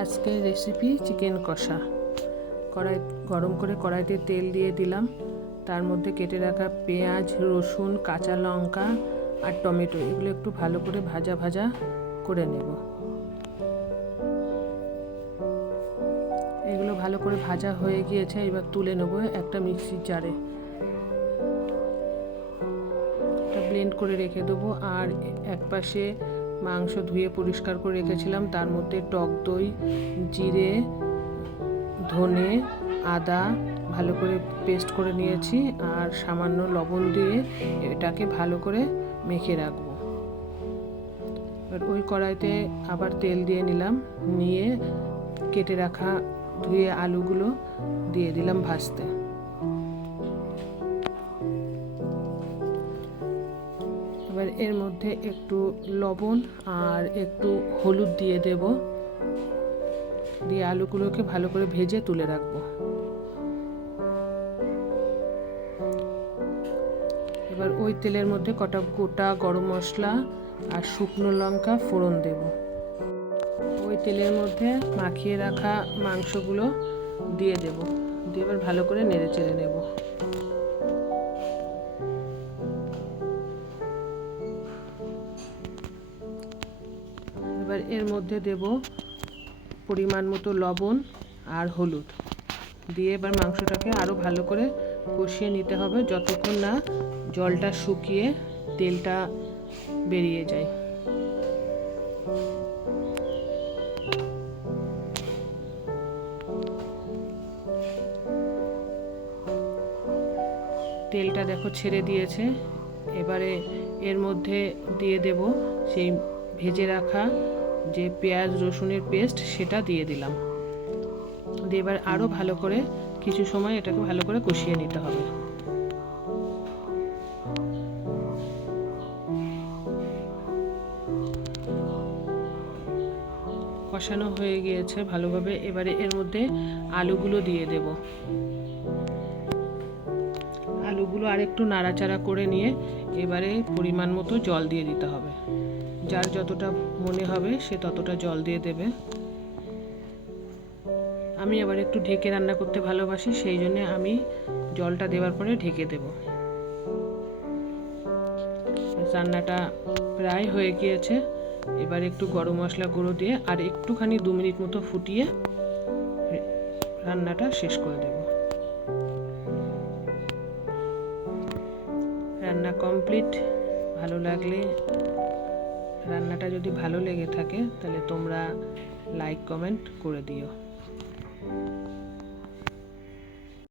আজকের recipe chicken কষা। কড়াই, গরম করে কড়াইতে তেল দিয়ে দিলাম। তার মধ্যে কেটে রাখা পেঁয়াজ, রসুন, কাঁচা লঙ্কা আর টমেটো, এগুলো একটু ভালো করে ভাজা ভাজা করে নেব। এগুলো ভালো করে ভাজা হয়ে গিয়েছে, এবার তুলে নেব একটা মিক্সির জারে। ব্লেন্ড করে রেখে দেবো, আর এক পাশে মাংস ধুয়ে পরিষ্কার করে রেখেছিলাম। তার মধ্যে টক দই, জিরে, ধনে, আদা ভালো করে পেস্ট করে নিয়েছি আর সামান্য লবণ দিয়ে এটাকে ভালো করে মেখে রাখব। এবার ওই কড়াইতে আবার তেল দিয়ে নিলাম। নিয়ে কেটে রাখা ধুয়ে আলুগুলো দিয়ে দিলাম ভাজতে। এর মধ্যে একটু লবণ আর একটু হলুদ দিয়ে দেব। দিয়ে আলুগুলোকে ভালো করে ভেজে তুলে রাখব। এবার ওই তেলের মধ্যে কটা গোটা গরম মশলা আর শুকনো লঙ্কা ফোড়ন দেব। ওই তেলের মধ্যে মাখিয়ে রাখা মাংসগুলো দিয়ে দেব। দিয়ে এবার ভালো করে নেড়ে চেড়ে নেব। এবার এর মধ্যে দেব পরিমাণ মতো লবণ আর হলুদ। দিয়ে এবার মাংসটাকে আরও ভালো করে কষিয়ে নিতে হবে যতক্ষণ না জলটা শুকিয়ে তেলটা বেরিয়ে যায়। তেলটা দেখো ছেড়ে দিয়েছে। এবারে এর মধ্যে দিয়ে দেব সেই ভেজে রাখা যে পেঁয়াজ রসুনের পেস্ট, সেটা দিয়ে দিলাম। দিয়ে এবার আরও ভালো করে কিছু সময় এটাকে ভালো করে কষিয়ে নিতে হবে। কষানো হয়ে গিয়েছে ভালোভাবে। এবারে এর মধ্যে আলুগুলো দিয়ে দেব। আলুগুলো আর একটু নাড়াচাড়া করে নিয়ে এবারে পরিমাণ মতো জল দিয়ে দিতে হবে। যার যতটা মনে হবে সে ততটা জল দিয়ে দেবে। আমি আবার একটু ঢেকে রান্না করতে ভালোবাসি, সেই জন্য আমি জলটা দেওয়ার পরে ঢেকে দেব। রান্নাটা প্রায় হয়ে গিয়েছে। এবার একটু গরম মশলা গুঁড়ো দিয়ে আর একটুখানি দু মিনিট মতো ফুটিয়ে রান্নাটা শেষ করে দেব। রান্না কমপ্লিট ভালো লাগলে রান্নাটা যদি ভালো লেগে থাকে, তাহলে তোমরা লাইক কমেন্ট করে দিও।